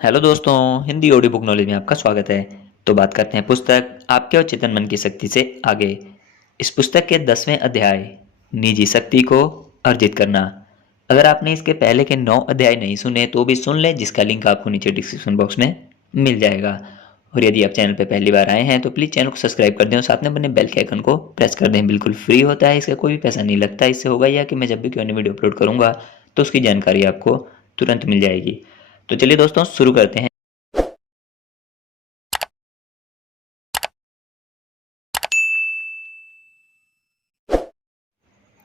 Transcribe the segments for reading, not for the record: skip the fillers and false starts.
Hello दोस्तों, Hindi audio book knowledge में आपका स्वागत है। तो बात करते हैं पुस्तक आपके और चेतन मन की शक्ति से आगे। इस पुस्तक के 10वें अध्याय निजी शक्ति को अर्जित करना। अगर आपने इसके पहले के 9 अध्याय नहीं सुने तो भी सुन लें, जिसका लिंक आपको नीचे डिस्क्रिप्शन बॉक्स में मिल जाएगा। और यदि आप चैनल पर पहली बार आए हैं तो प्लीज़ चैनल को सब्सक्राइब कर दें और साथ में बने बेल के आइकन को प्रेस कर दें। बिल्कुल फ्री होता है, इसका कोई भी पैसा नहीं लगता। इससे होगा यह कि मैं जब भी कोई अन्य वीडियो अपलोड करूँगा तो उसकी जानकारी आपको तुरंत मिल जाएगी। तो चलिए दोस्तों, शुरू करते हैं।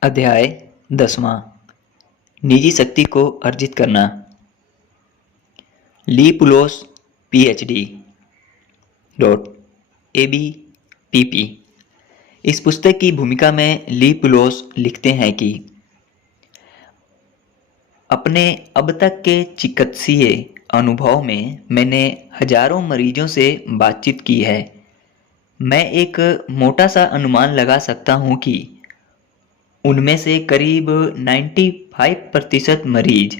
अध्याय 10वां, निजी शक्ति को अर्जित करना। ली पुलोस पीएचडी डॉट एबीपीपी। इस पुस्तक की भूमिका में ली पुलोस लिखते हैं कि अपने अब तक के चिकित्सीय अनुभव में मैंने हजारों मरीजों से बातचीत की है। मैं एक मोटा सा अनुमान लगा सकता हूँ कि उनमें से करीब 95% मरीज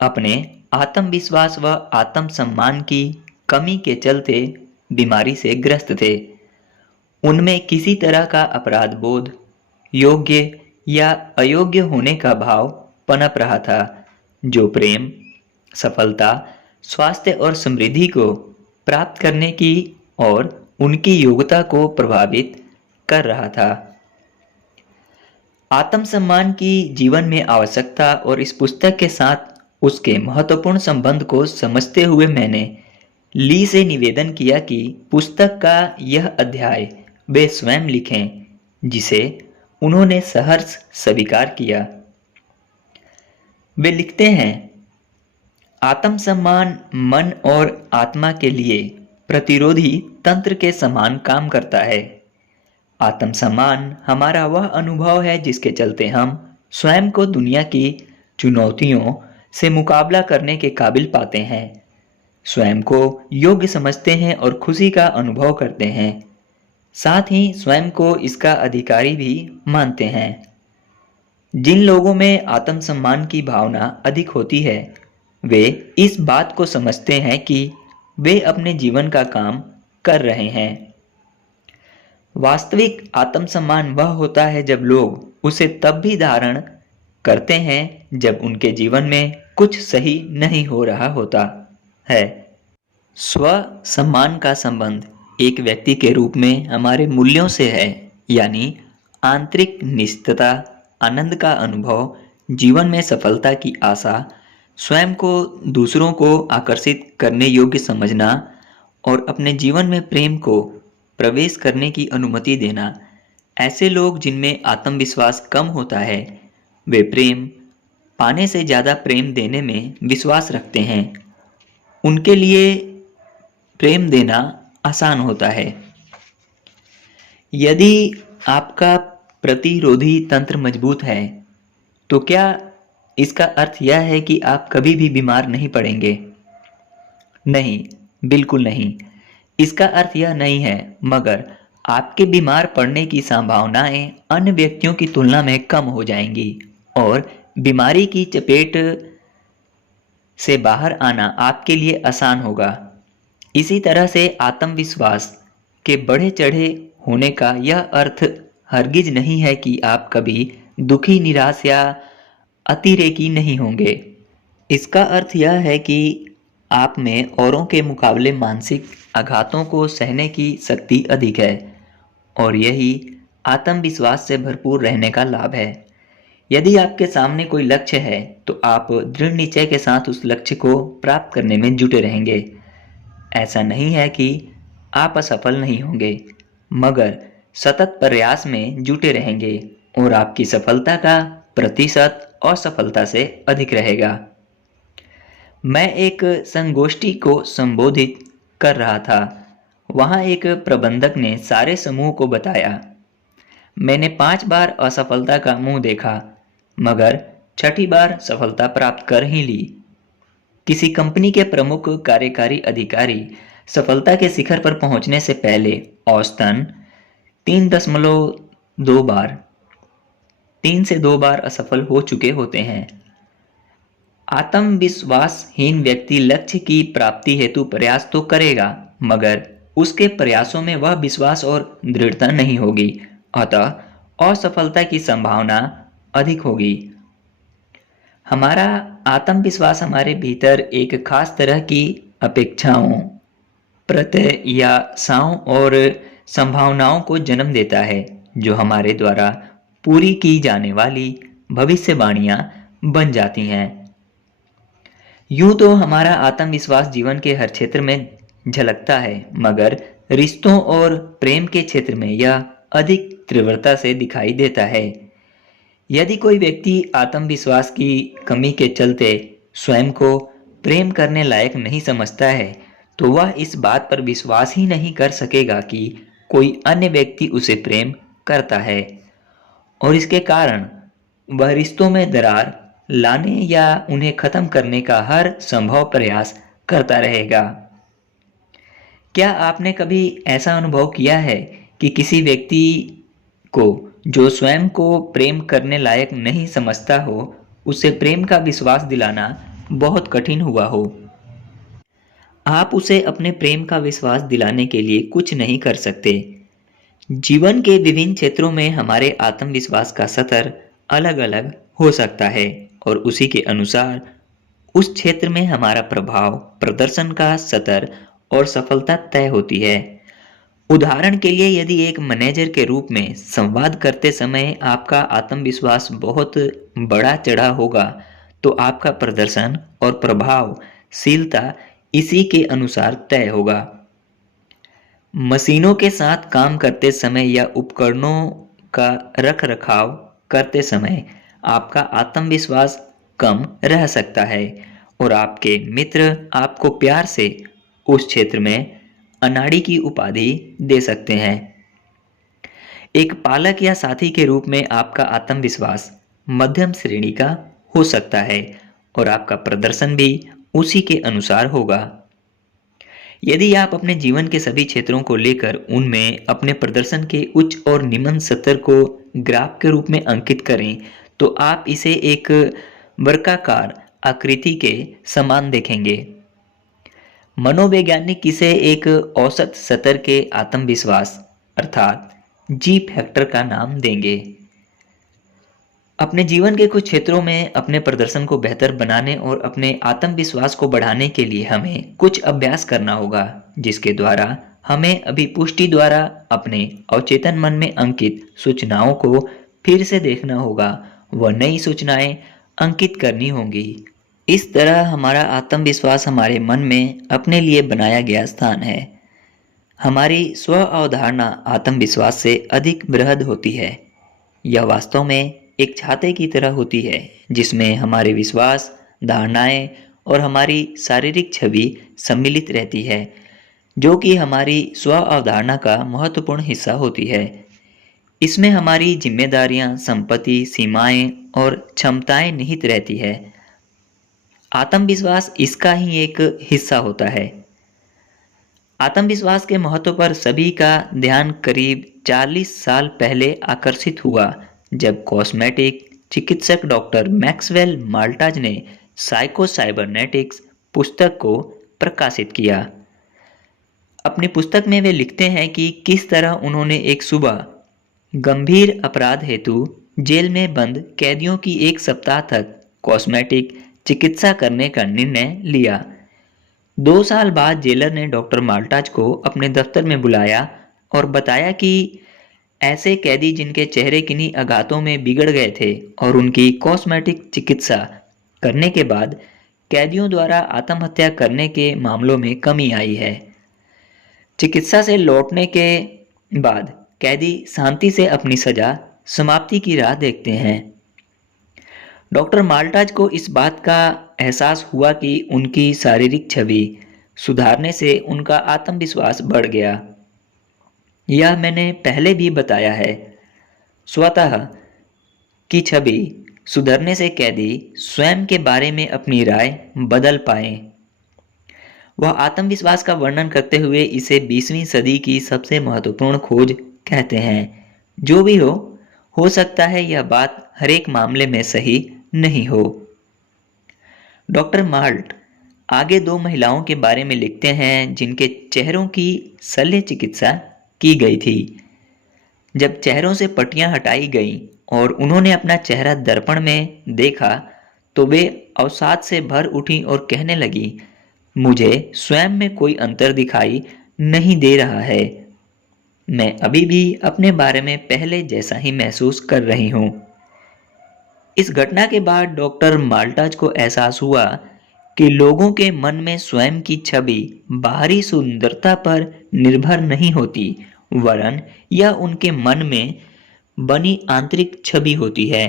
अपने आत्मविश्वास व आत्मसम्मान की कमी के चलते बीमारी से ग्रस्त थे। उनमें किसी तरह का अपराध बोध, योग्य या अयोग्य होने का भाव पनप रहा था, जो प्रेम, सफलता, स्वास्थ्य और समृद्धि को प्राप्त करने की और उनकी योग्यता को प्रभावित कर रहा था। आत्मसम्मान की जीवन में आवश्यकता और इस पुस्तक के साथ उसके महत्वपूर्ण संबंध को समझते हुए मैंने ली से निवेदन किया कि पुस्तक का यह अध्याय वे स्वयं लिखें, जिसे उन्होंने सहर्ष स्वीकार किया। वे लिखते हैं, आत्मसम्मान मन और आत्मा के लिए प्रतिरोधी तंत्र के समान काम करता है। आत्मसम्मान हमारा वह अनुभव है जिसके चलते हम स्वयं को दुनिया की चुनौतियों से मुकाबला करने के काबिल पाते हैं, स्वयं को योग्य समझते हैं और खुशी का अनुभव करते हैं, साथ ही स्वयं को इसका अधिकारी भी मानते हैं। जिन लोगों में आत्मसम्मान की भावना अधिक होती है, वे इस बात को समझते हैं कि वे अपने जीवन का काम कर रहे हैं। वास्तविक आत्मसम्मान वह होता है जब लोग उसे तब भी धारण करते हैं जब उनके जीवन में कुछ सही नहीं हो रहा होता है। स्व सम्मान का संबंध एक व्यक्ति के रूप में हमारे मूल्यों से है, यानी आंतरिक निश्चितता, आनंद का अनुभव, जीवन में सफलता की आशा, स्वयं को दूसरों को आकर्षित करने योग्य समझना और अपने जीवन में प्रेम को प्रवेश करने की अनुमति देना। ऐसे लोग जिनमें आत्मविश्वास कम होता है, वे प्रेम पाने से ज़्यादा प्रेम देने में विश्वास रखते हैं। उनके लिए प्रेम देना आसान होता है। यदि आपका प्रतिरोधी तंत्र मजबूत है, तो क्या इसका अर्थ यह है कि आप कभी भी बीमार नहीं पड़ेंगे? नहीं, बिल्कुल नहीं। इसका अर्थ यह नहीं है, मगर आपके बीमार पड़ने की संभावनाएं अन्य व्यक्तियों की तुलना में कम हो जाएंगी और बीमारी की चपेट से बाहर आना आपके लिए आसान होगा। इसी तरह से आत्मविश्वास के बढ़े चढ़े होने का यह अर्थ हरगिज नहीं है कि आप कभी दुखी, निराश या अतिरेकी नहीं होंगे। इसका अर्थ यह है कि आप में औरों के मुकाबले मानसिक आघातों को सहने की शक्ति अधिक है और यही आत्मविश्वास से भरपूर रहने का लाभ है। यदि आपके सामने कोई लक्ष्य है तो आप दृढ़ निश्चय के साथ उस लक्ष्य को प्राप्त करने में जुटे रहेंगे। ऐसा नहीं है कि आप असफल नहीं होंगे, मगर सतत प्रयास में जुटे रहेंगे और आपकी सफलता का प्रतिशत असफलता से अधिक रहेगा। मैं एक संगोष्ठी को संबोधित कर रहा था। वहां एक प्रबंधक ने सारे समूह को बताया, मैंने 5 बार असफलता का मुंह देखा, मगर छठी बार सफलता प्राप्त कर ही ली। किसी कंपनी के प्रमुख कार्यकारी अधिकारी सफलता के शिखर पर पहुंचने से पहले औसतन 3.2 बार 3 से 2 बार असफल हो चुके होते हैं। आत्मविश्वासहीन व्यक्ति लक्ष्य की प्राप्ति हेतु प्रयास तो करेगा, मगर उसके प्रयासों में वह विश्वास और दृढ़ता नहीं होगी, अतः असफलता की संभावना अधिक होगी। हमारा आत्मविश्वास हमारे भीतर एक खास तरह की अपेक्षाओं, प्रत्याशाओं और संभावनाओं को जन्म देता है, जो हमारे द्वारा पूरी की जाने वाली भविष्यवाणियां बन जाती हैं। यूं तो हमारा आत्मविश्वास जीवन के हर क्षेत्र में झलकता है, मगर रिश्तों और प्रेम के क्षेत्र में यह अधिक तीव्रता से दिखाई देता है। यदि कोई व्यक्ति आत्मविश्वास की कमी के चलते स्वयं को प्रेम करने लायक नहीं समझता है, तो वह इस बात पर विश्वास ही नहीं कर सकेगा कि कोई अन्य व्यक्ति उसे प्रेम करता है, और इसके कारण वह रिश्तों में दरार लाने या उन्हें खत्म करने का हर संभव प्रयास करता रहेगा। क्या आपने कभी ऐसा अनुभव किया है कि किसी व्यक्ति को जो स्वयं को प्रेम करने लायक नहीं समझता हो, उसे प्रेम का विश्वास दिलाना बहुत कठिन हुआ हो? आप उसे अपने प्रेम का विश्वास दिलाने के लिए कुछ नहीं कर सकते। जीवन के विभिन्न क्षेत्रों में हमारे आत्मविश्वास का स्तर अलग-अलग हो सकता है, और उसी के अनुसार उस क्षेत्र में हमारा प्रभाव, प्रदर्शन का स्तर और सफलता तय होती है। उदाहरण के लिए, यदि एक मैनेजर के रूप में संवाद करते समय आपका आत्मविश्वास बहुत बढ़ा चढ़ा होगा, तो आपका प्रदर्शन और प्रभावशीलता इसी के अनुसार तय होगा। मशीनों के साथ काम करते समय या उपकरणों का रखरखाव करते समय आपका आत्मविश्वास कम रह सकता है, और आपके मित्र आपको प्यार से उस क्षेत्र में अनाड़ी की उपाधि दे सकते हैं। एक पालक या साथी के रूप में आपका आत्मविश्वास मध्यम श्रेणी का हो सकता है, और आपका प्रदर्शन भी उसी के अनुसार होगा। यदि आप अपने जीवन के सभी क्षेत्रों को लेकर उनमें अपने प्रदर्शन के उच्च और निम्न स्तर को ग्राफ के रूप में अंकित करें, तो आप इसे एक वर्गाकार आकृति के समान देखेंगे। मनोवैज्ञानिक इसे एक औसत स्तर के आत्मविश्वास अर्थात जी फैक्टर का नाम देंगे। अपने जीवन के कुछ क्षेत्रों में अपने प्रदर्शन को बेहतर बनाने और अपने आत्मविश्वास को बढ़ाने के लिए हमें कुछ अभ्यास करना होगा, जिसके द्वारा हमें अभिपुष्टि द्वारा अपने अवचेतन मन में अंकित सूचनाओं को फिर से देखना होगा व नई सूचनाएं अंकित करनी होंगी। इस तरह हमारा आत्मविश्वास हमारे मन में अपने लिए बनाया गया स्थान है। हमारी स्व अवधारणा आत्मविश्वास से अधिक बृहद होती है। यह वास्तव में एक छाते की तरह होती है, जिसमें हमारे विश्वास, धारणाएं और हमारी शारीरिक छवि सम्मिलित रहती है, जो कि हमारी स्व अवधारणा का महत्वपूर्ण हिस्सा होती है। इसमें हमारी जिम्मेदारियां, संपत्ति, सीमाएं और क्षमताएं निहित रहती है। आत्मविश्वास इसका ही एक हिस्सा होता है। आत्मविश्वास के महत्व पर सभी का ध्यान करीब 40 साल पहले आकर्षित हुआ, जब कॉस्मेटिक चिकित्सक डॉक्टर मैक्सवेल माल्टाज ने साइकोसाइबरनेटिक्स पुस्तक को प्रकाशित किया। अपनी पुस्तक में वे लिखते हैं कि किस तरह उन्होंने एक सुबह गंभीर अपराध हेतु जेल में बंद कैदियों की एक सप्ताह तक कॉस्मेटिक चिकित्सा करने का निर्णय लिया। 2 साल बाद जेलर ने डॉक्टर माल्टाज को अपने दफ्तर में बुलाया और बताया कि ऐसे कैदी जिनके चेहरे किन्हीं आघातों में बिगड़ गए थे और उनकी कॉस्मेटिक चिकित्सा करने के बाद कैदियों द्वारा आत्महत्या करने के मामलों में कमी आई है। चिकित्सा से लौटने के बाद कैदी शांति से अपनी सजा समाप्ति की राह देखते हैं। डॉक्टर माल्टाज को इस बात का एहसास हुआ कि उनकी शारीरिक छवि सुधारने से उनका आत्मविश्वास बढ़ गया। यह मैंने पहले भी बताया है। स्वतः की छवि सुधरने से कैदी स्वयं के बारे में अपनी राय बदल पाए। वह आत्मविश्वास का वर्णन करते हुए इसे 20वीं सदी की सबसे महत्वपूर्ण खोज कहते हैं। जो भी हो सकता है यह बात हर एक मामले में सही नहीं हो। डॉक्टर माल्ट आगे दो महिलाओं के बारे में लिखते हैं जिनके चेहरों की शल्य चिकित्सा की गई थी। जब चेहरों से पट्टियां हटाई गईं और उन्होंने अपना चेहरा दर्पण में देखा तो वे अवसाद से भर उठी और कहने लगी, मुझे स्वयं में कोई अंतर दिखाई नहीं दे रहा है। मैं अभी भी अपने बारे में पहले जैसा ही महसूस कर रही हूँ। इस घटना के बाद डॉक्टर माल्टाज को एहसास हुआ कि लोगों के मन में स्वयं की छवि बाहरी सुंदरता पर निर्भर नहीं होती, वरन यह उनके मन में बनी आंतरिक छवि होती है।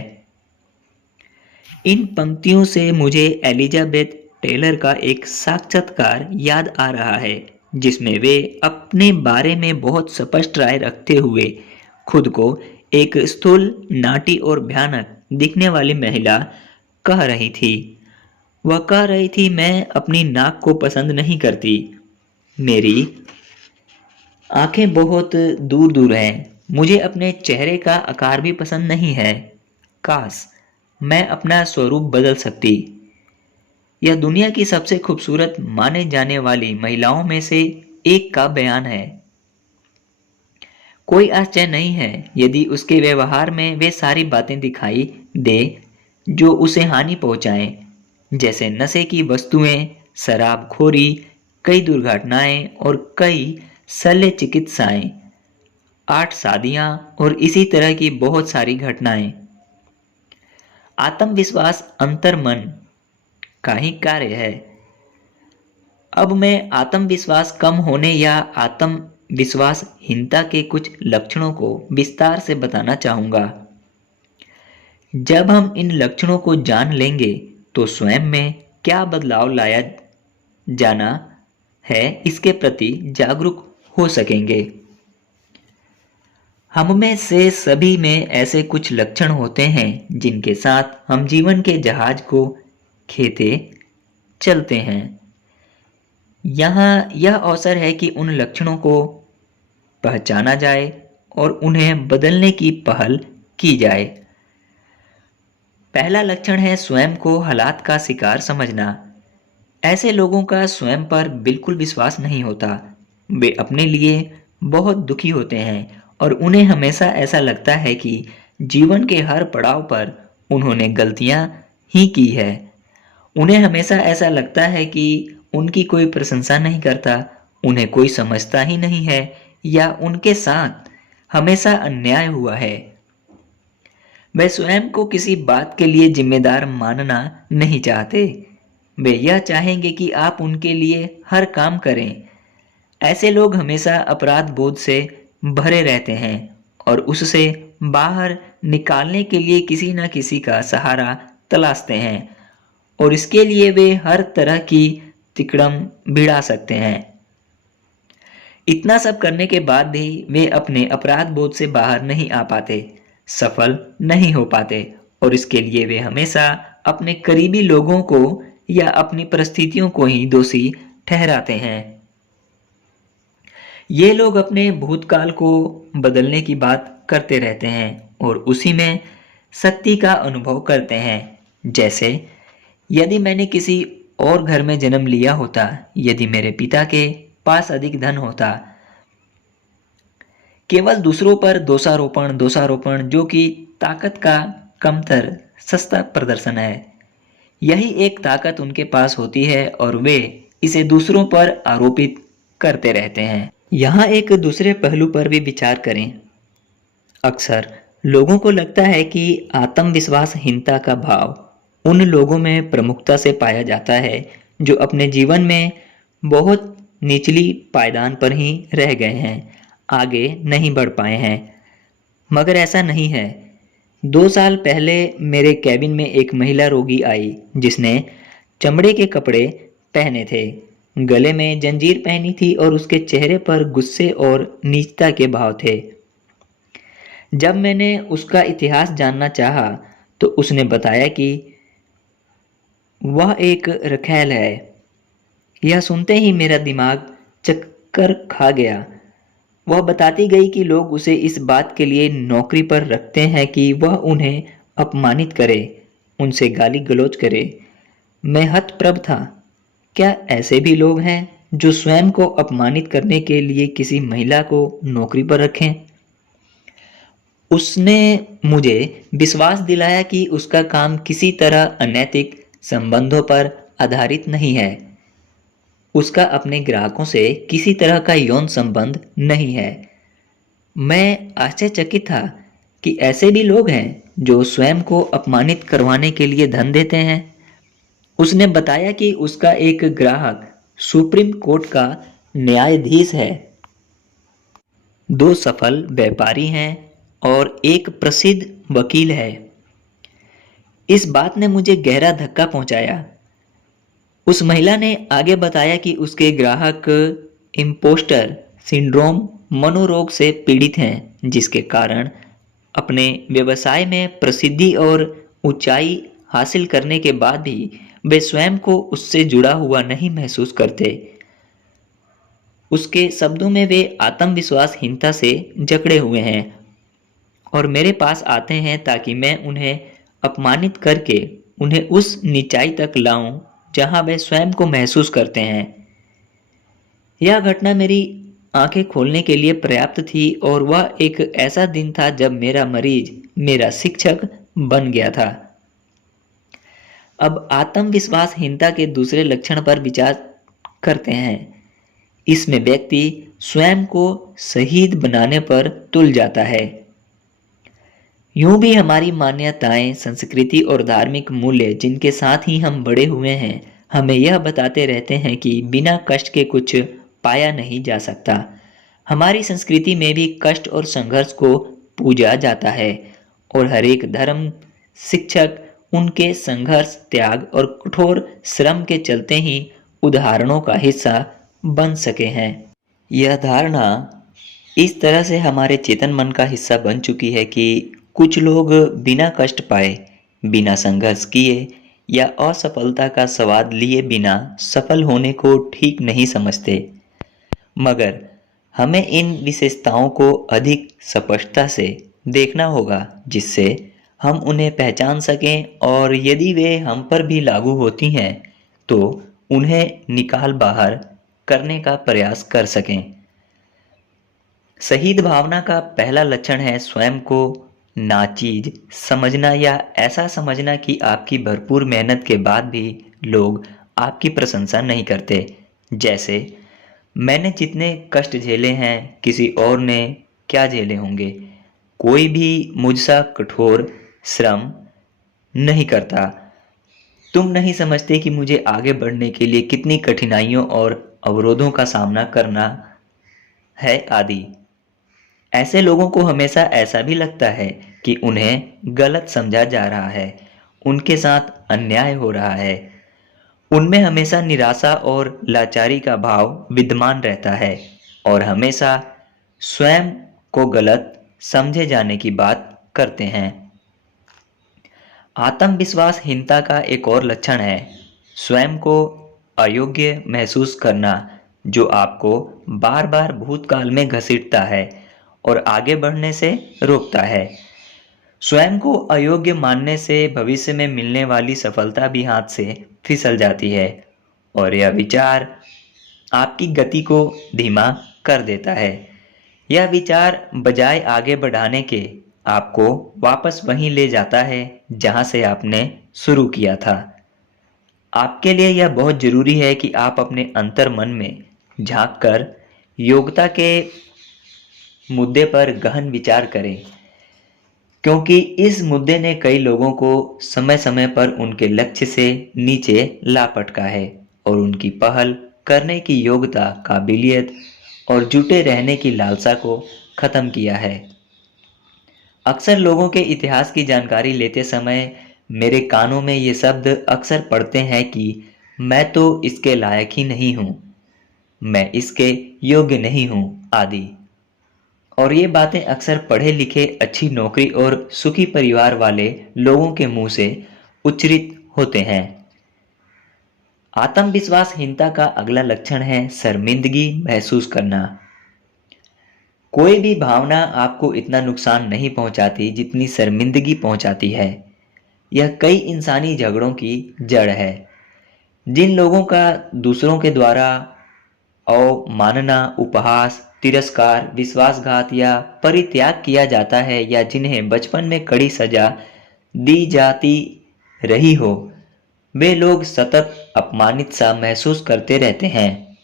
इन पंक्तियों से मुझे एलिजाबेथ टेलर का एक साक्षात्कार याद आ रहा है जिसमें वे अपने बारे में बहुत स्पष्ट राय रखते हुए खुद को एक स्थूल, नाटी और भयानक दिखने वाली महिला कह रही थी। वह कह रही थी, मैं अपनी नाक को पसंद नहीं करती, मेरी आंखें बहुत दूर दूर हैं, मुझे अपने चेहरे का आकार भी पसंद नहीं है, काश मैं अपना स्वरूप बदल सकती। यह दुनिया की सबसे खूबसूरत माने जाने वाली महिलाओं में से एक का बयान है। कोई आश्चर्य नहीं है यदि उसके व्यवहार में वे सारी बातें दिखाई दे जो उसे हानि पहुंचाएं, जैसे नशे की वस्तुएं, शराबखोरी, कई दुर्घटनाएं और कई शल्य चिकित्साएं, 8 शादियां और इसी तरह की बहुत सारी घटनाएं। आत्मविश्वास अंतर्मन का ही कार्य है। अब मैं आत्मविश्वास कम होने या आत्मविश्वासहीनता के कुछ लक्षणों को विस्तार से बताना चाहूँगा। जब हम इन लक्षणों को जान लेंगे तो स्वयं में क्या बदलाव लाया जाना है इसके प्रति जागरूक हो सकेंगे। हम में से सभी में ऐसे कुछ लक्षण होते हैं जिनके साथ हम जीवन के जहाज को खेते चलते हैं। यहाँ यह अवसर है कि उन लक्षणों को पहचाना जाए और उन्हें बदलने की पहल की जाए। पहला लक्षण है स्वयं को हालात का शिकार समझना। ऐसे लोगों का स्वयं पर बिल्कुल विश्वास नहीं होता। वे अपने लिए बहुत दुखी होते हैं और उन्हें हमेशा ऐसा लगता है कि जीवन के हर पड़ाव पर उन्होंने गलतियां ही की है। उन्हें हमेशा ऐसा लगता है कि उनकी कोई प्रशंसा नहीं करता, उन्हें कोई समझता ही नहीं है या उनके साथ हमेशा अन्याय हुआ है। वे स्वयं को किसी बात के लिए जिम्मेदार मानना नहीं चाहते। वे यह चाहेंगे कि आप उनके लिए हर काम करें। ऐसे लोग हमेशा अपराध बोध से भरे रहते हैं और उससे बाहर निकालने के लिए किसी न किसी का सहारा तलाशते हैं और इसके लिए वे हर तरह की तिकड़म भिड़ा सकते हैं। इतना सब करने के बाद भी वे अपने अपराध बोध से बाहर नहीं आ पाते, सफल नहीं हो पाते और इसके लिए वे हमेशा अपने करीबी लोगों को या अपनी परिस्थितियों को ही दोषी ठहराते हैं। ये लोग अपने भूतकाल को बदलने की बात करते रहते हैं और उसी में शक्ति का अनुभव करते हैं। जैसे यदि मैंने किसी और घर में जन्म लिया होता, यदि मेरे पिता के पास अधिक धन होता। केवल दूसरों पर दोषारोपण दोषारोपण जो कि ताकत का कमतर सस्ता प्रदर्शन है। यही एक ताकत उनके पास होती है और वे इसे दूसरों पर आरोपित करते रहते हैं। यहाँ एक दूसरे पहलू पर भी विचार करें। अक्सर लोगों को लगता है कि आत्मविश्वासहीनता का भाव उन लोगों में प्रमुखता से पाया जाता है जो अपने जीवन में बहुत निचली पायदान पर ही रह गए हैं, आगे नहीं बढ़ पाए हैं। मगर ऐसा नहीं है। 2 साल पहले मेरे कैबिन में एक महिला रोगी आई जिसने चमड़े के कपड़े पहने थे, गले में जंजीर पहनी थी और उसके चेहरे पर गुस्से और नीचता के भाव थे। जब मैंने उसका इतिहास जानना चाहा तो उसने बताया कि वह एक रखैल है। यह सुनते ही मेरा दिमाग चक्कर खा गया। वह बताती गई कि लोग उसे इस बात के लिए नौकरी पर रखते हैं कि वह उन्हें अपमानित करे, उनसे गाली गलौज करे। मैं हतप्रभ था। क्या ऐसे भी लोग हैं जो स्वयं को अपमानित करने के लिए किसी महिला को नौकरी पर रखें? उसने मुझे विश्वास दिलाया कि उसका काम किसी तरह अनैतिक संबंधों पर आधारित नहीं है। उसका अपने ग्राहकों से किसी तरह का यौन संबंध नहीं है। मैं आश्चर्यचकित था कि ऐसे भी लोग हैं जो स्वयं को अपमानित करवाने के लिए धन देते हैं। उसने बताया कि उसका एक ग्राहक सुप्रीम कोर्ट का न्यायाधीश है, दो सफल व्यापारी हैं और एक प्रसिद्ध वकील है। इस बात ने मुझे गहरा धक्का पहुंचाया। उस महिला ने आगे बताया कि उसके ग्राहक इम्पोस्टर सिंड्रोम मनोरोग से पीड़ित हैं, जिसके कारण अपने व्यवसाय में प्रसिद्धि और ऊंचाई हासिल करने के बाद भी वे स्वयं को उससे जुड़ा हुआ नहीं महसूस करते। उसके शब्दों में वे आत्मविश्वासहीनता से जकड़े हुए हैं और मेरे पास आते हैं ताकि मैं उन्हें अपमानित करके उन्हें उस नीचाई तक लाऊं जहां वे स्वयं को महसूस करते हैं। यह घटना मेरी आंखें खोलने के लिए पर्याप्त थी और वह एक ऐसा दिन था जब मेरा मरीज मेरा शिक्षक बन गया था। अब आत्मविश्वासहीनता के दूसरे लक्षण पर विचार करते हैं। इसमें व्यक्ति स्वयं को शहीद बनाने पर तुल जाता है। यूं भी हमारी मान्यताएं, संस्कृति और धार्मिक मूल्य जिनके साथ ही हम बड़े हुए हैं, हमें यह बताते रहते हैं कि बिना कष्ट के कुछ पाया नहीं जा सकता। हमारी संस्कृति में भी कष्ट और संघर्ष को पूजा जाता है और हर एक धर्म शिक्षक उनके संघर्ष, त्याग और कठोर श्रम के चलते ही उदाहरणों का हिस्सा बन सके हैं। यह धारणा इस तरह से हमारे चेतन मन का हिस्सा बन चुकी है कि कुछ लोग बिना कष्ट पाए, बिना संघर्ष किए या असफलता का स्वाद लिए बिना सफल होने को ठीक नहीं समझते। मगर हमें इन विशेषताओं को अधिक स्पष्टता से देखना होगा, जिससे हम उन्हें पहचान सकें और यदि वे हम पर भी लागू होती हैं तो उन्हें निकाल बाहर करने का प्रयास कर सकें। शहीद भावना का पहला लक्षण है स्वयं को नाचीज समझना या ऐसा समझना कि आपकी भरपूर मेहनत के बाद भी लोग आपकी प्रशंसा नहीं करते। जैसे, मैंने जितने कष्ट झेले हैं किसी और ने क्या झेले होंगे, कोई भी मुझसा कठोर श्रम नहीं करता। तुम नहीं समझते कि मुझे आगे बढ़ने के लिए कितनी कठिनाइयों और अवरोधों का सामना करना है आदि। ऐसे लोगों को हमेशा ऐसा भी लगता है कि उन्हें गलत समझा जा रहा है, उनके साथ अन्याय हो रहा है। उनमें हमेशा निराशा और लाचारी का भाव विद्यमान रहता है और हमेशा स्वयं को गलत समझे जाने की बात करते हैं। आत्मविश्वासहीनता का एक और लक्षण है स्वयं को अयोग्य महसूस करना, जो आपको बार बार भूतकाल में घसीटता है और आगे बढ़ने से रोकता है। स्वयं को अयोग्य मानने से भविष्य में मिलने वाली सफलता भी हाथ से फिसल जाती है और यह विचार आपकी गति को धीमा कर देता है। यह विचार बजाय आगे बढ़ाने के आपको वापस वहीं ले जाता है जहां से आपने शुरू किया था। आपके लिए यह बहुत जरूरी है कि आप अपने अंतर मन में झांक कर योग्यता के मुद्दे पर गहन विचार करें, क्योंकि इस मुद्दे ने कई लोगों को समय समय पर उनके लक्ष्य से नीचे ला पटका है और उनकी पहल करने की योग्यता, काबिलियत और जुटे रहने की लालसा को खत्म किया है। अक्सर लोगों के इतिहास की जानकारी लेते समय मेरे कानों में ये शब्द अक्सर पड़ते हैं कि मैं तो इसके लायक ही नहीं हूँ, मैं इसके योग्य नहीं हूँ आदि। और ये बातें अक्सर पढ़े लिखे, अच्छी नौकरी और सुखी परिवार वाले लोगों के मुंह से उच्चरित होते हैं। आत्मविश्वासहीनता का अगला लक्षण है शर्मिंदगी महसूस करना। कोई भी भावना आपको इतना नुकसान नहीं पहुंचाती जितनी शर्मिंदगी पहुंचाती है। यह कई इंसानी झगड़ों की जड़ है। जिन लोगों का दूसरों के द्वारा अवमानना, उपहास, तिरस्कार, विश्वासघात या परित्याग किया जाता है, या जिन्हें बचपन में कड़ी सजा दी जाती रही हो, वे लोग सतत अपमानित सा महसूस करते रहते हैं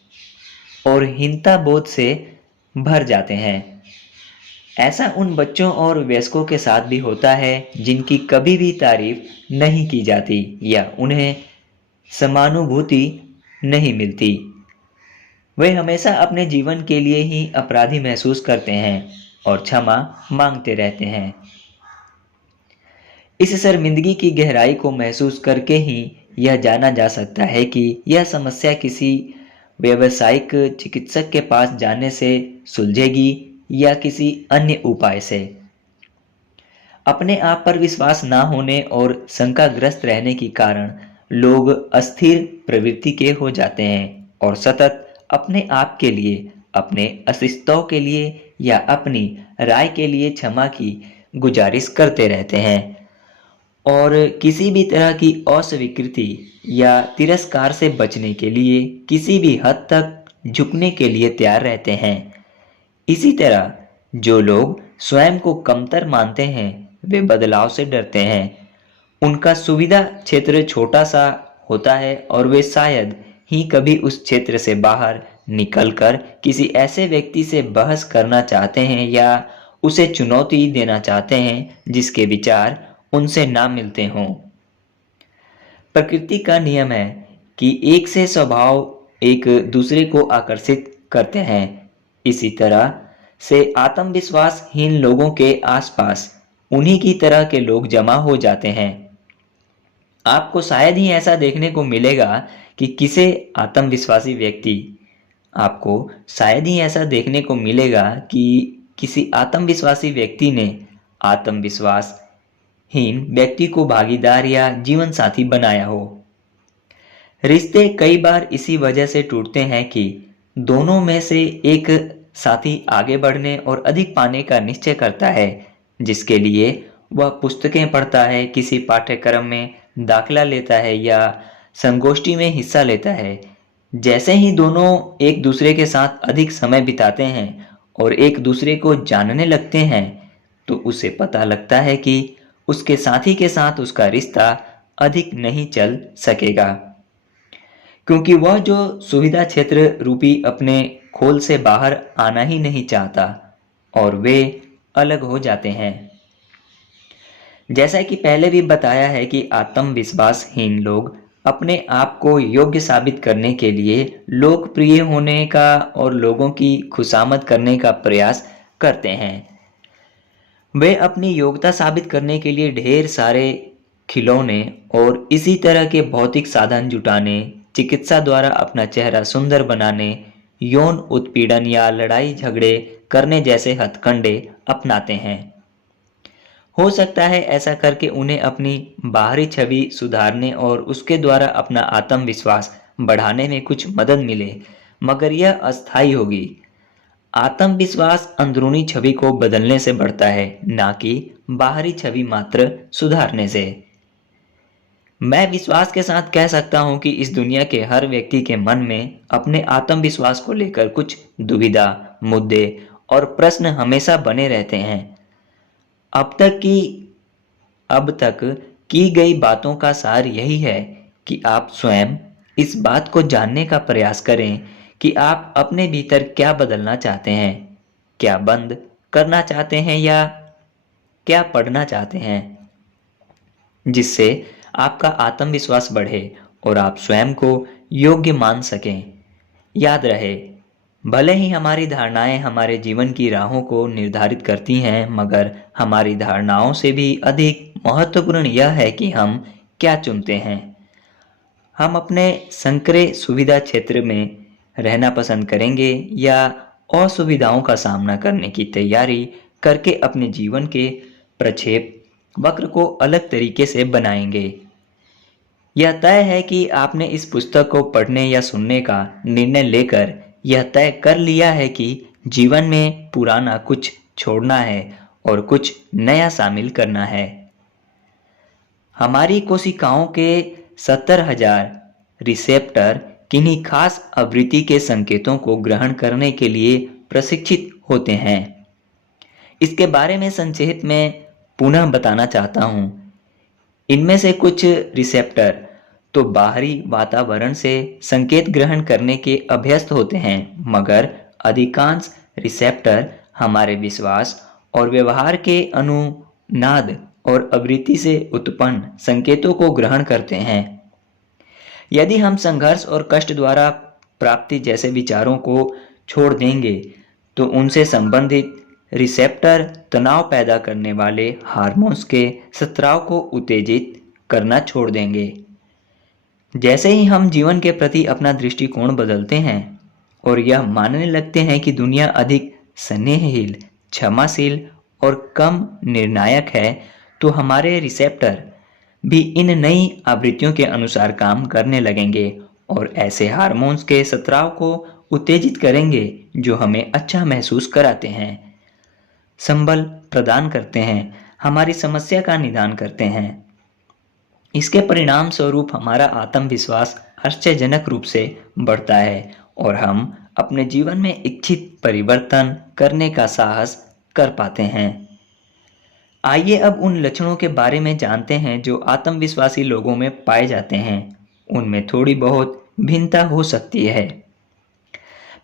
और हीनता बोध से भर जाते हैं। ऐसा उन बच्चों और वयस्कों के साथ भी होता है जिनकी कभी भी तारीफ नहीं की जाती या उन्हें समानुभूति नहीं मिलती। वे हमेशा अपने जीवन के लिए ही अपराधी महसूस करते हैं और क्षमा मांगते रहते हैं। इस शर्मिंदगी की गहराई को महसूस करके ही यह जाना जा सकता है कि यह समस्या किसी व्यावसायिक चिकित्सक के पास जाने से सुलझेगी या किसी अन्य उपाय से। अपने आप पर विश्वास न होने और शंकाग्रस्त रहने के कारण लोग अस्थिर प्रवृत्ति के हो जाते हैं और सतत अपने आप के लिए, अपने अस्तित्व के लिए या अपनी राय के लिए क्षमा की गुजारिश करते रहते हैं और किसी भी तरह की अस्वीकृति या तिरस्कार से बचने के लिए किसी भी हद तक झुकने के लिए तैयार रहते हैं। इसी तरह जो लोग स्वयं को कमतर मानते हैं, वे बदलाव से डरते हैं। उनका सुविधा क्षेत्र छोटा सा होता है और वे शायद ही कभी उस क्षेत्र से बाहर निकलकर किसी ऐसे व्यक्ति से बहस करना चाहते हैं या उसे चुनौती देना चाहते हैं जिसके विचार उनसे ना मिलते हों। प्रकृति का नियम है कि एक से स्वभाव एक दूसरे को आकर्षित करते हैं। इसी तरह से आत्मविश्वासहीन लोगों के आसपास उन्हीं की तरह के लोग जमा हो जाते हैं। आपको शायद ही ऐसा देखने को मिलेगा कि आपको शायद ही ऐसा देखने को मिलेगा कि किसी आत्मविश्वासी व्यक्ति ने आत्मविश्वासहीन व्यक्ति को भागीदार या जीवन साथी बनाया हो। रिश्ते कई बार इसी वजह से टूटते हैं कि दोनों में से एक साथी आगे बढ़ने और अधिक पाने का निश्चय करता है, जिसके लिए वह पुस्तकें पढ़ता है, किसी पाठ्यक्रम में दाखिला लेता है या संगोष्ठी में हिस्सा लेता है। जैसे ही दोनों एक दूसरे के साथ अधिक समय बिताते हैं और एक दूसरे को जानने लगते हैं, तो उसे पता लगता है कि उसके साथी के साथ उसका रिश्ता अधिक नहीं चल सकेगा, क्योंकि वह जो सुविधा क्षेत्र रूपी अपने खोल से बाहर आना ही नहीं चाहता और वे अलग हो जाते हैं। जैसा कि पहले भी बताया है कि आत्मविश्वासहीन लोग अपने आप को योग्य साबित करने के लिए लोकप्रिय होने का और लोगों की खुशामद करने का प्रयास करते हैं। वे अपनी योग्यता साबित करने के लिए ढेर सारे खिलौने और इसी तरह के भौतिक साधन जुटाने, चिकित्सा द्वारा अपना चेहरा सुंदर बनाने, यौन उत्पीड़न या लड़ाई झगड़े करने जैसे हथकंडे अपनाते हैं। हो सकता है ऐसा करके उन्हें अपनी बाहरी छवि सुधारने और उसके द्वारा अपना आत्मविश्वास बढ़ाने में कुछ मदद मिले, मगर यह अस्थायी होगी। आत्मविश्वास अंदरूनी छवि को बदलने से बढ़ता है, ना कि बाहरी छवि मात्र सुधारने से। मैं विश्वास के साथ कह सकता हूं कि इस दुनिया के हर व्यक्ति के मन में अपने आत्मविश्वास को लेकर कुछ दुविधा, मुद्दे और प्रश्न हमेशा बने रहते हैं। अब तक की अब तक की गई बातों का सार यही है कि आप स्वयं इस बात को जानने का प्रयास करें कि आप अपने भीतर क्या बदलना चाहते हैं, क्या बंद करना चाहते हैं या क्या पढ़ना चाहते हैं, जिससे आपका आत्मविश्वास बढ़े और आप स्वयं को योग्य मान सकें। याद रहे, भले ही हमारी धारणाएं हमारे जीवन की राहों को निर्धारित करती हैं, मगर हमारी धारणाओं से भी अधिक महत्वपूर्ण यह है कि हम क्या चुनते हैं। हम अपने संकरे सुविधा क्षेत्र में रहना पसंद करेंगे या असुविधाओं का सामना करने की तैयारी करके अपने जीवन के प्रक्षेप वक्र को अलग तरीके से बनाएंगे। यह तय है कि आपने इस पुस्तक को पढ़ने या सुनने का निर्णय लेकर यह तय कर लिया है कि जीवन में पुराना कुछ छोड़ना है और कुछ नया शामिल करना है। हमारी कोशिकाओं के 70,000 रिसेप्टर किन्हीं खास आवृत्ति के संकेतों को ग्रहण करने के लिए प्रशिक्षित होते हैं। इसके बारे में संक्षेप में पुनः बताना चाहता हूँ। इनमें से कुछ रिसेप्टर तो बाहरी वातावरण से संकेत ग्रहण करने के अभ्यस्त होते हैं, मगर अधिकांश रिसेप्टर हमारे विश्वास और व्यवहार के अनुनाद और आवृत्ति से उत्पन्न संकेतों को ग्रहण करते हैं। यदि हम संघर्ष और कष्ट द्वारा प्राप्ति जैसे विचारों को छोड़ देंगे तो उनसे संबंधित रिसेप्टर तनाव पैदा करने वाले हार्मोन्स के स्राव को उत्तेजित करना छोड़ देंगे। जैसे ही हम जीवन के प्रति अपना दृष्टिकोण बदलते हैं और यह मानने लगते हैं कि दुनिया अधिक स्नेहशील, क्षमाशील और कम निर्णायक है, तो हमारे रिसेप्टर भी इन नई आवृत्तियों के अनुसार काम करने लगेंगे और ऐसे हार्मोन्स के स्राव को उत्तेजित करेंगे जो हमें अच्छा महसूस कराते हैं, संबल प्रदान करते हैं, हमारी समस्या का निदान करते हैं। इसके परिणाम स्वरूप हमारा आत्मविश्वास आश्चर्यजनक रूप से बढ़ता है और हम अपने जीवन में इच्छित परिवर्तन करने का साहस कर पाते हैं। आइए अब उन लक्षणों के बारे में जानते हैं जो आत्मविश्वासी लोगों में पाए जाते हैं। उनमें थोड़ी बहुत भिन्नता हो सकती है।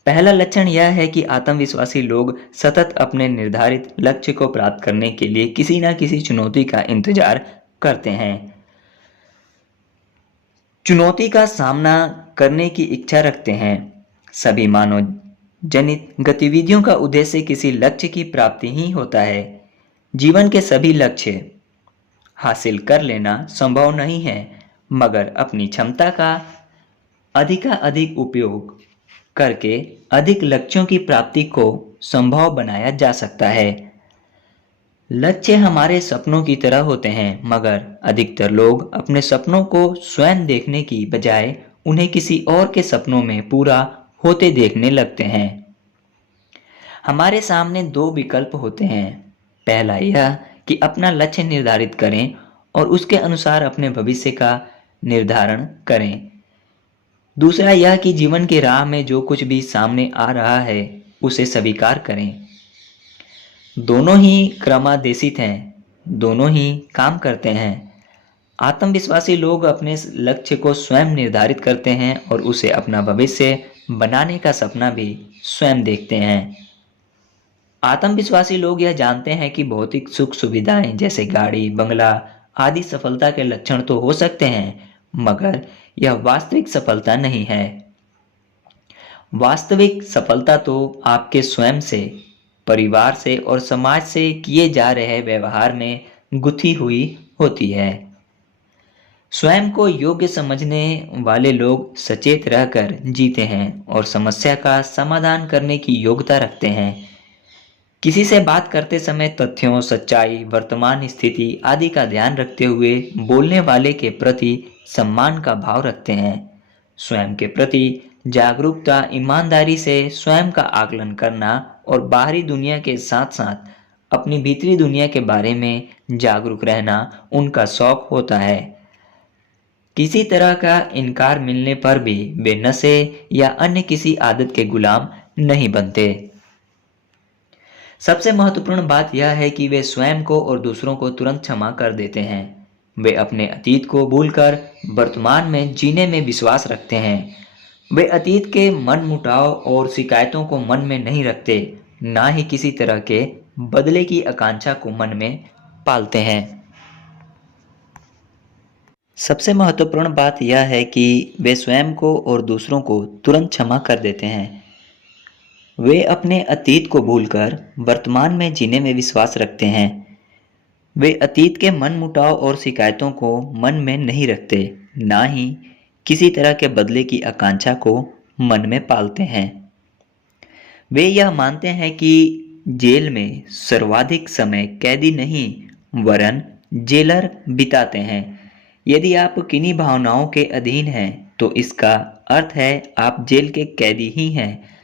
पहला लक्षण यह है कि आत्मविश्वासी लोग सतत अपने निर्धारित लक्ष्य को प्राप्त करने के लिए किसी न किसी चुनौती का इंतजार करते हैं। चुनौती का सामना करने की इच्छा रखते हैं। सभी मानव जनित गतिविधियों का उद्देश्य किसी लक्ष्य की प्राप्ति ही होता है। जीवन के सभी लक्ष्य हासिल कर लेना संभव नहीं है, मगर अपनी क्षमता का अधिकाधिक उपयोग करके अधिक लक्ष्यों की प्राप्ति को संभव बनाया जा सकता है। लक्ष्य हमारे सपनों की तरह होते हैं, मगर अधिकतर लोग अपने सपनों को स्वयं देखने की बजाय उन्हें किसी और के सपनों में पूरा होते देखने लगते हैं। हमारे सामने दो विकल्प होते हैं। पहला यह कि अपना लक्ष्य निर्धारित करें और उसके अनुसार अपने भविष्य का निर्धारण करें। दूसरा यह कि जीवन की राह में जो कुछ भी सामने आ रहा है उसे स्वीकार करें। दोनों ही क्रमादेशित हैं, दोनों ही काम करते हैं। आत्मविश्वासी लोग अपने लक्ष्य को स्वयं निर्धारित करते हैं और उसे अपना भविष्य बनाने का सपना भी स्वयं देखते हैं। आत्मविश्वासी लोग यह जानते हैं कि भौतिक सुख सुविधाएं जैसे गाड़ी, बंगला आदि सफलता के लक्षण तो हो सकते हैं, मगर यह वास्तविक सफलता नहीं है। वास्तविक सफलता तो आपके स्वयं से, परिवार से और समाज से किए जा रहे व्यवहार में गुथी हुई होती है। स्वयं को योग्य समझने वाले लोग सचेत रहकर जीते हैं और समस्या का समाधान करने की योग्यता रखते हैं। किसी से बात करते समय तथ्यों, सच्चाई, वर्तमान स्थिति आदि का ध्यान रखते हुए बोलने वाले के प्रति सम्मान का भाव रखते हैं। स्वयं के प्रति जागरूकता, ईमानदारी से स्वयं का आकलन करना और बाहरी दुनिया के साथ साथ अपनी भीतरी दुनिया के बारे में जागरूक रहना उनका शौक होता है। किसी तरह का इनकार मिलने पर भी वे नशे या अन्य किसी आदत के गुलाम नहीं बनते। सबसे महत्वपूर्ण बात यह है कि वे स्वयं को और दूसरों को तुरंत क्षमा कर देते हैं। वे अपने अतीत को भूलकर वर्तमान में जीने में विश्वास रखते हैं। वे अतीत के मनमुटाव और शिकायतों को मन में नहीं रखते, ना ही किसी तरह के बदले की आकांक्षा को मन में पालते हैं। सबसे महत्वपूर्ण बात यह है कि वे स्वयं को और दूसरों को तुरंत क्षमा कर देते हैं। वे अपने अतीत को भूलकर वर्तमान में जीने में विश्वास रखते हैं। वे अतीत के मनमुटाव और शिकायतों को मन में नहीं रखते, ना ही किसी तरह के बदले की आकांक्षा को मन में पालते हैं। वे यह मानते हैं कि जेल में सर्वाधिक समय कैदी नहीं वरन जेलर बिताते हैं। यदि आप किन्हीं भावनाओं के अधीन हैं तो इसका अर्थ है आप जेल के कैदी ही हैं।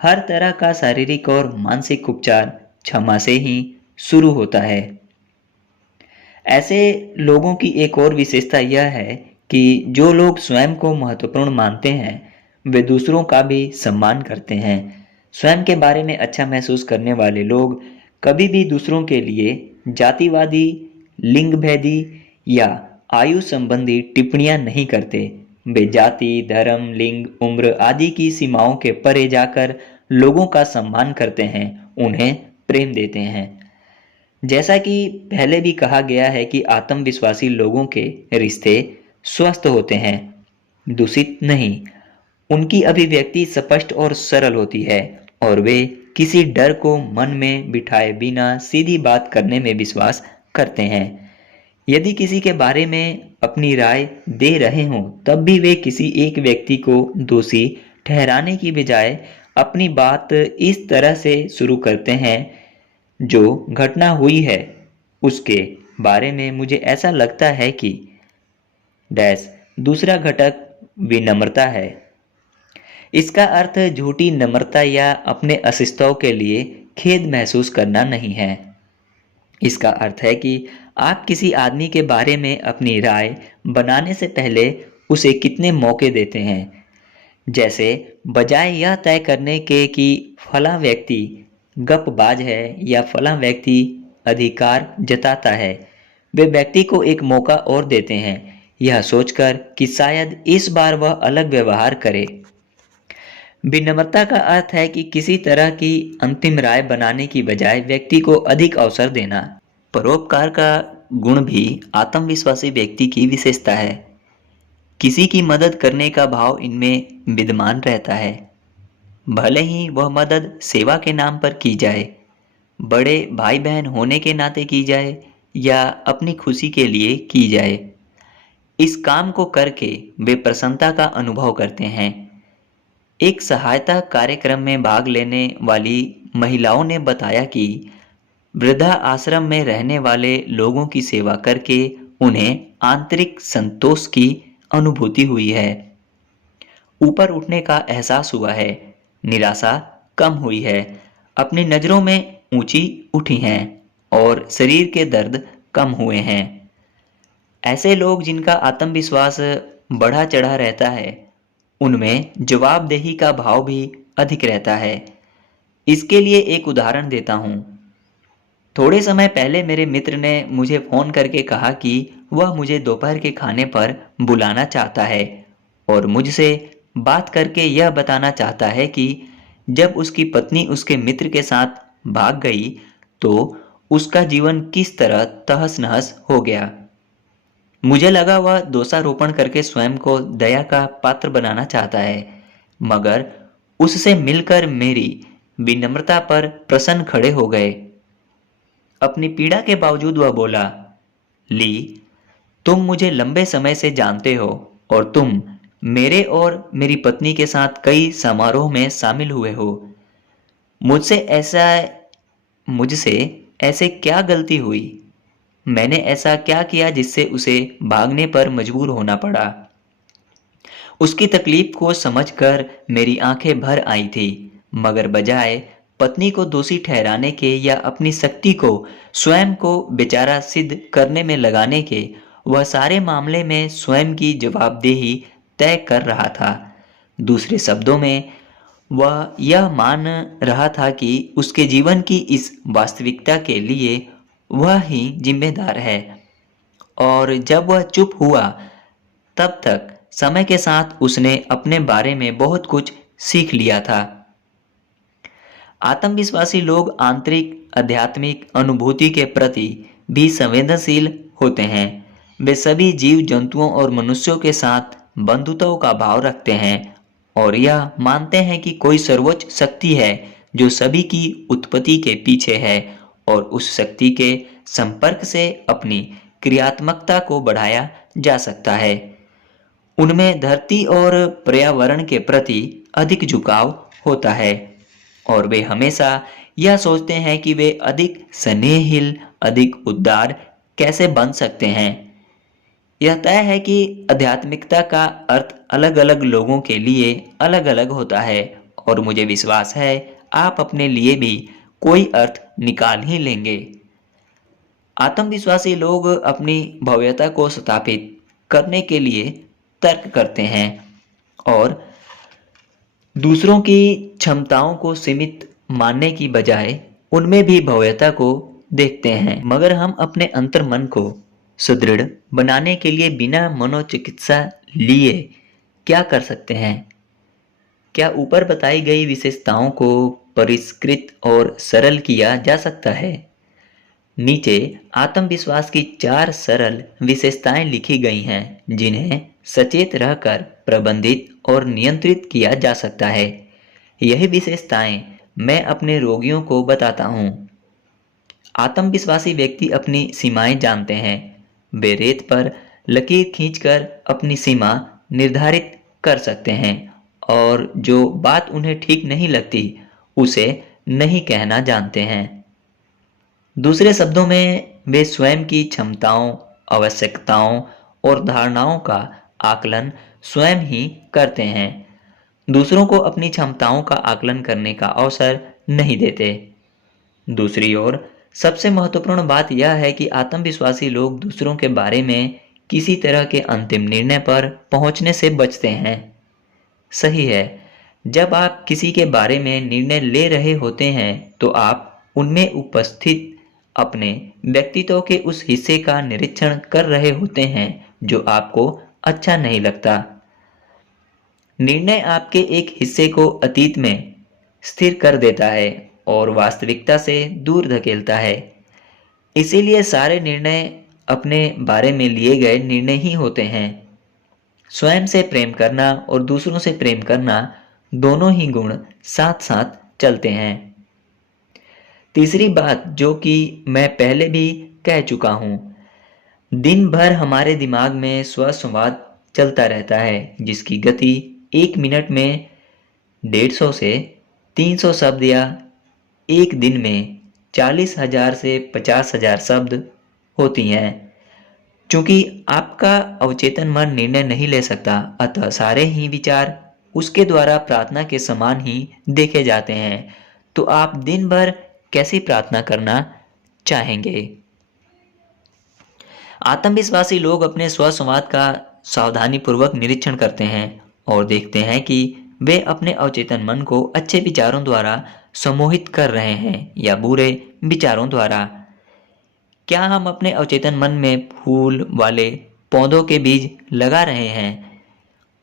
हर तरह का शारीरिक और मानसिक उपचार क्षमा से ही शुरू होता है। ऐसे लोगों की एक और विशेषता यह है कि जो लोग स्वयं को महत्वपूर्ण मानते हैं वे दूसरों का भी सम्मान करते हैं। स्वयं के बारे में अच्छा महसूस करने वाले लोग कभी भी दूसरों के लिए जातिवादी, लिंग भेदी या आयु संबंधी टिप्पणियां नहीं करते। वे जाति, धर्म, लिंग, उम्र आदि की सीमाओं के परे जाकर लोगों का सम्मान करते हैं, उन्हें प्रेम देते हैं। जैसा कि पहले भी कहा गया है कि आत्मविश्वासी लोगों के रिश्ते स्वस्थ होते हैं, दूषित नहीं। उनकी अभिव्यक्ति स्पष्ट और सरल होती है और वे किसी डर को मन में बिठाए बिना सीधी बात करने में विश्वास करते हैं। यदि किसी के बारे में अपनी राय दे रहे हों तब भी वे किसी एक व्यक्ति को दोषी ठहराने की बजाय अपनी बात इस तरह से शुरू करते हैं, जो घटना हुई है उसके बारे में मुझे ऐसा लगता है कि डैश। दूसरा घटक विनम्रता है। इसका अर्थ झूठी नम्रता या अपने अस्तित्व के लिए खेद महसूस करना नहीं है। इसका अर्थ है कि आप किसी आदमी के बारे में अपनी राय बनाने से पहले उसे कितने मौके देते हैं। जैसे बजाय यह तय करने के कि फला व्यक्ति गपबाज है या फला व्यक्ति अधिकार जताता है, वे व्यक्ति को एक मौका और देते हैं, यह सोचकर कि शायद इस बार वह अलग व्यवहार करे। विनम्रता का अर्थ है कि किसी तरह की अंतिम राय बनाने की बजाय व्यक्ति को अधिक अवसर देना। परोपकार का गुण भी आत्मविश्वासी व्यक्ति की विशेषता है। किसी की मदद करने का भाव इनमें विद्यमान रहता है, भले ही वह मदद सेवा के नाम पर की जाए, बड़े भाई बहन होने के नाते की जाए या अपनी खुशी के लिए की जाए। इस काम को करके वे प्रसन्नता का अनुभव करते हैं। एक सहायता कार्यक्रम में भाग लेने वाली महिलाओं ने बताया कि वृद्धा आश्रम में रहने वाले लोगों की सेवा करके उन्हें आंतरिक संतोष की अनुभूति हुई है। ऊपर उठने का एहसास हुआ है, निराशा कम हुई है, अपनी नजरों में ऊंची उठी हैं और शरीर के दर्द कम हुए हैं। ऐसे लोग जिनका आत्मविश्वास बढ़ा चढ़ा रहता है, उनमें जवाबदेही का भाव भी अधिक रहता है। इसके लिए एक उदाहरण देता हूँ। थोड़े समय पहले मेरे मित्र ने मुझे फोन करके कहा कि वह मुझे दोपहर के खाने पर बुलाना चाहता है और मुझसे बात करके यह बताना चाहता है कि जब उसकी पत्नी उसके मित्र के साथ भाग गई तो उसका जीवन किस तरह तहस नहस हो गया। मुझे लगा वह दोषारोपण करके स्वयं को दया का पात्र बनाना चाहता है, मगर उससे मिलकर मेरी विनम्रता पर प्रसन्न खड़े हो गए। अपनी पीड़ा के बावजूद वह बोला, ली, तुम मुझे लंबे समय से जानते हो और तुम मेरे और मेरी पत्नी के साथ कई समारोह में शामिल हुए हो। मुझसे ऐसा मुझसे ऐसे क्या गलती हुई? मैंने ऐसा क्या किया जिससे उसे भागने पर मजबूर होना पड़ा? उसकी तकलीफ को समझकर मेरी आंखें भर आई थी, मगर बजाय पत्नी को दोषी ठहराने के या अपनी शक्ति को स्वयं को बेचारा सिद्ध करने में लगाने के, वह सारे मामले में स्वयं की जवाबदेही तय कर रहा था। दूसरे शब्दों में, वह यह मान रहा था कि उसके जीवन की इस वास्तविकता के लिए वह ही जिम्मेदार है। और जब वह चुप हुआ, तब तक समय के साथ उसने अपने बारे में बहुत कुछ सीख लिया था। आत्मविश्वासी लोग आंतरिक आध्यात्मिक अनुभूति के प्रति भी संवेदनशील होते हैं। वे सभी जीव जंतुओं और मनुष्यों के साथ बंधुत्व का भाव रखते हैं और यह मानते हैं कि कोई सर्वोच्च शक्ति है जो सभी की उत्पत्ति के पीछे है और उस शक्ति के संपर्क से अपनी क्रियात्मकता को बढ़ाया जा सकता है। उनमें धरती और पर्यावरण के प्रति अधिक झुकाव होता है और वे हमेशा यह सोचते हैं कि वे अधिक स्नेहशील, अधिक उदार कैसे बन सकते हैं। यह तय है कि आध्यात्मिकता का अर्थ अलग अलग लोगों के लिए अलग अलग होता है और मुझे विश्वास है आप अपने लिए भी कोई अर्थ निकाल ही लेंगे। आत्मविश्वासी लोग अपनी भव्यता को स्थापित करने के लिए तर्क करते हैं और दूसरों की क्षमताओं को सीमित मानने की बजाय उनमें भी भव्यता को देखते हैं। मगर हम अपने अंतर्मन को सुदृढ़ बनाने के लिए बिना मनोचिकित्सा लिए क्या कर सकते हैं? क्या ऊपर बताई गई विशेषताओं को परिष्कृत और सरल किया जा सकता है? नीचे आत्मविश्वास की 4 सरल विशेषताएं लिखी गई हैं जिन्हें सचेत रहकर प्रबंधित और नियंत्रित किया जा सकता है। यही विशेषताएं मैं अपने रोगियों को बताता हूँ। आत्मविश्वासी व्यक्ति अपनी सीमाएं जानते हैं। वे रेत पर लकीर खींचकर अपनी सीमा निर्धारित कर सकते हैं और जो बात उन्हें ठीक नहीं लगती उसे नहीं कहना जानते हैं। दूसरे शब्दों में वे स्वयं की क्षमताओं, आवश्यकताओं और धारणाओं का आकलन स्वयं ही करते हैं। दूसरों को अपनी क्षमताओं का आकलन करने का अवसर नहीं देते। दूसरी ओर सबसे महत्वपूर्ण बात यह है कि आत्मविश्वासी लोग दूसरों के बारे में किसी तरह के अंतिम निर्णय पर पहुंचने से बचते हैं। सही है, जब आप किसी के बारे में निर्णय ले रहे होते हैं तो आप उनमें उपस्थित अपने व्यक्तित्व के उस हिस्से का निरीक्षण कर रहे होते हैं जो आपको अच्छा नहीं लगता। निर्णय आपके एक हिस्से को अतीत में स्थिर कर देता है और वास्तविकता से दूर धकेलता है। इसीलिए सारे निर्णय अपने बारे में लिए गए निर्णय ही होते हैं। स्वयं से प्रेम करना और दूसरों से प्रेम करना दोनों ही गुण साथ साथ चलते हैं। तीसरी बात जो कि मैं पहले भी कह चुका हूं, दिन भर हमारे दिमाग में स्वसंवाद चलता रहता है जिसकी गति 1 मिनट में 150 से 300 शब्द या एक दिन में 40,000 से 50,000 शब्द होती हैं। चूंकि आपका अवचेतन मन निर्णय नहीं ले सकता, अतः सारे ही विचार उसके द्वारा प्रार्थना के समान ही देखे जाते हैं। तो आप दिन भर कैसी प्रार्थना करना चाहेंगे? आत्मविश्वासी लोग अपने स्वसंवाद का सावधानीपूर्वक निरीक्षण करते हैं और देखते हैं कि वे अपने अवचेतन मन को अच्छे विचारों द्वारा सम्मोहित कर रहे हैं या बुरे विचारों द्वारा। क्या हम अपने अवचेतन मन में फूल वाले पौधों के बीज लगा रहे हैं?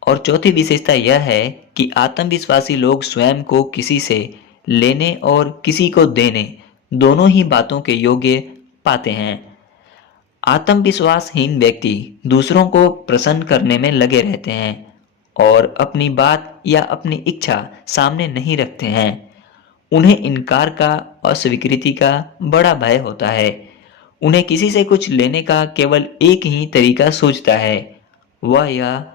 और चौथी विशेषता यह है कि आत्मविश्वासी लोग स्वयं को किसी से लेने और किसी को देने दोनों ही बातों के योग्य पाते हैं। आत्मविश्वासहीन व्यक्ति दूसरों को प्रसन्न करने में लगे रहते हैं और अपनी बात या अपनी इच्छा सामने नहीं रखते हैं। उन्हें इनकार का, अस्वीकृति का बड़ा भय होता है। उन्हें किसी से कुछ लेने का केवल एक ही तरीका सूझता है, वह यह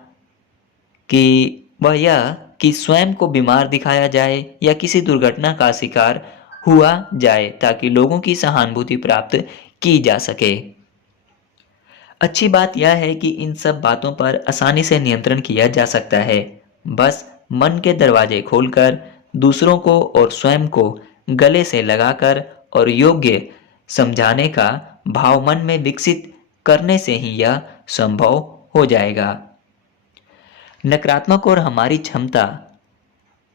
कि स्वयं को बीमार दिखाया जाए या किसी दुर्घटना का शिकार हुआ जाए ताकि लोगों की सहानुभूति प्राप्त की जा सके। अच्छी बात यह है कि इन सब बातों पर आसानी से नियंत्रण किया जा सकता है। बस मन के दरवाजे खोलकर दूसरों को और स्वयं को गले से लगाकर और योग्य समझाने का भाव मन में विकसित करने से ही यह संभव हो जाएगा। नकारात्मक और हमारी क्षमता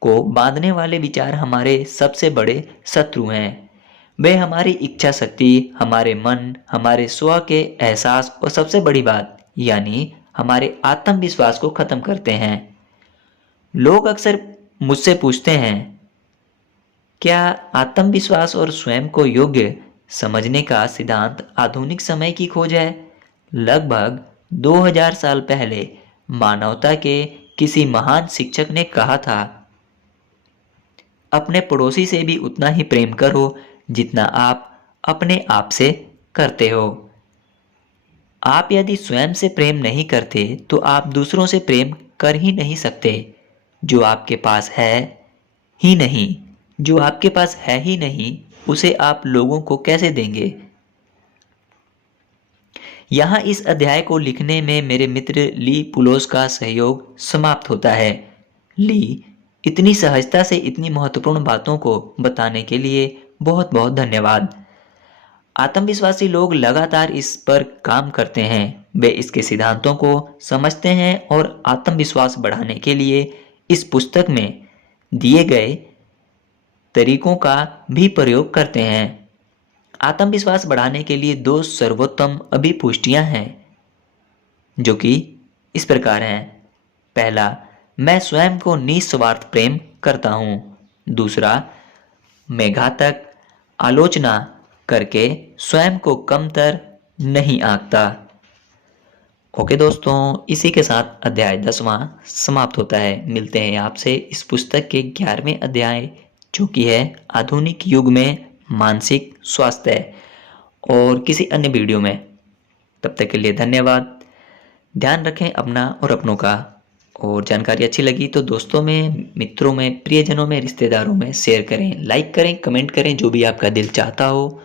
को बांधने वाले विचार हमारे सबसे बड़े शत्रु हैं। वे हमारी इच्छा शक्ति, हमारे मन, हमारे स्व के एहसास और सबसे बड़ी बात यानी हमारे आत्मविश्वास को खत्म करते हैं। लोग अक्सर मुझसे पूछते हैं, क्या आत्मविश्वास और स्वयं को योग्य समझने का सिद्धांत आधुनिक समय की खोज है? लगभग 2000 साल पहले मानवता के किसी महान शिक्षक ने कहा था, अपने पड़ोसी से भी उतना ही प्रेम करो जितना आप अपने आप से करते हो। आप यदि स्वयं से प्रेम नहीं करते तो आप दूसरों से प्रेम कर ही नहीं सकते। जो आपके पास है ही नहीं, उसे आप लोगों को कैसे देंगे? यहाँ इस अध्याय को लिखने में मेरे मित्र ली पुलोस का सहयोग समाप्त होता है। ली, इतनी सहजता से इतनी महत्वपूर्ण बातों को बताने के लिए बहुत बहुत धन्यवाद। आत्मविश्वासी लोग लगातार इस पर काम करते हैं। वे इसके सिद्धांतों को समझते हैं और आत्मविश्वास बढ़ाने के लिए इस पुस्तक में दिए गए तरीकों का भी प्रयोग करते हैं। आत्मविश्वास बढ़ाने के लिए दो सर्वोत्तम अभिपुष्टियां हैं जो कि इस प्रकार हैं। पहला, मैं स्वयं को निस्वार्थ प्रेम करता हूं। दूसरा, मैं घातक आलोचना करके स्वयं को कमतर नहीं आंकता। ओके दोस्तों, इसी के साथ अध्याय 10वां समाप्त होता है। मिलते हैं आपसे इस पुस्तक के 11वें अध्याय जो कि है आधुनिक युग में मानसिक स्वास्थ्य और किसी अन्य वीडियो में। तब तक के लिए धन्यवाद। ध्यान रखें अपना और अपनों का। और जानकारी अच्छी लगी तो दोस्तों में, मित्रों में, प्रियजनों में, रिश्तेदारों में शेयर करें, लाइक करें, कमेंट करें, जो भी आपका दिल चाहता हो।